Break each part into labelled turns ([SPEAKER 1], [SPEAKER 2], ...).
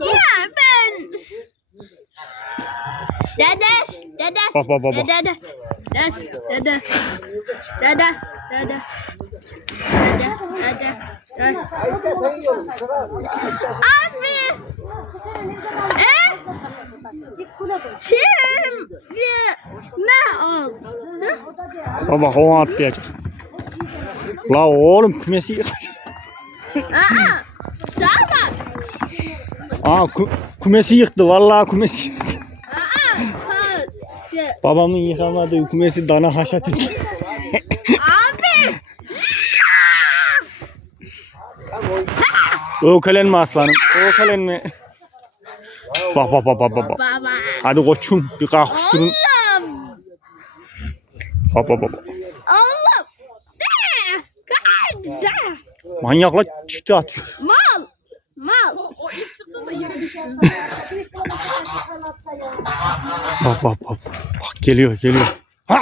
[SPEAKER 1] Ya ben. Dede, dede.
[SPEAKER 2] Bak bak bak.
[SPEAKER 1] Dede, dede. Dede, dede. Dede, dede. Dede. Abi. E? Şimdi ne oldu?
[SPEAKER 2] Bak o atlayacak. La oğlum kümesi yıkacak.
[SPEAKER 1] Aa, sağlar.
[SPEAKER 2] Aa ku, kümesi yıktı vallahi kümesi. yıktı.
[SPEAKER 1] Aa, hadi.
[SPEAKER 2] Babamın yıkamadığı kümesi dana haşat etti.
[SPEAKER 1] Abi.
[SPEAKER 2] Ökelenme aslanım. Ökelenme. Bak bak bak bak bak. bak.
[SPEAKER 1] Baba.
[SPEAKER 2] Hadi koçum bir kalkıştırın.
[SPEAKER 1] Allah'ım.
[SPEAKER 2] Bak bak bak. bak. Manyakla çifte atıyor.
[SPEAKER 1] Mal. Mal. O ilk çıktı da yere düştü.
[SPEAKER 2] Bak bak bak. Bak geliyor geliyor. Ha!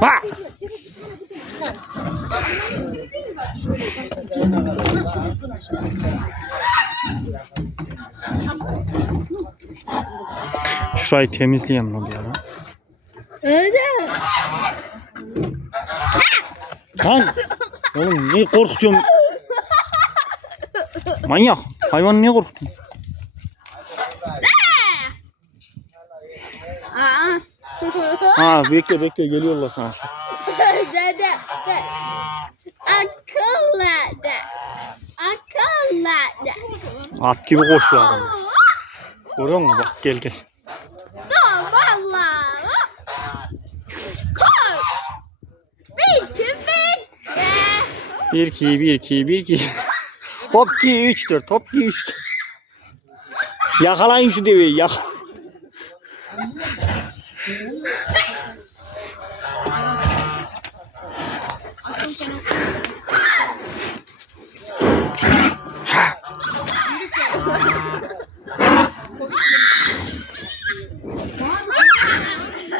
[SPEAKER 2] Ha! Şurayı bir ara.
[SPEAKER 1] Öyle.
[SPEAKER 2] Lan! Oğlum niye korkutuyorsun? Manyak. Hayvanı niye korkutuyorsun?
[SPEAKER 1] Aa.
[SPEAKER 2] Ha bekle bekle geliyorlar sana.
[SPEAKER 1] Dede. de. Akıllı. Akıllı.
[SPEAKER 2] At gibi koşuyor adam. Görüyor musun? Bak gel gel. 1 2 1 2 1 2. Hop 2 3 4 hop 2 3. Yakalayın şu deveyi yak.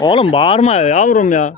[SPEAKER 2] Oğlum bağırma yavrum ya.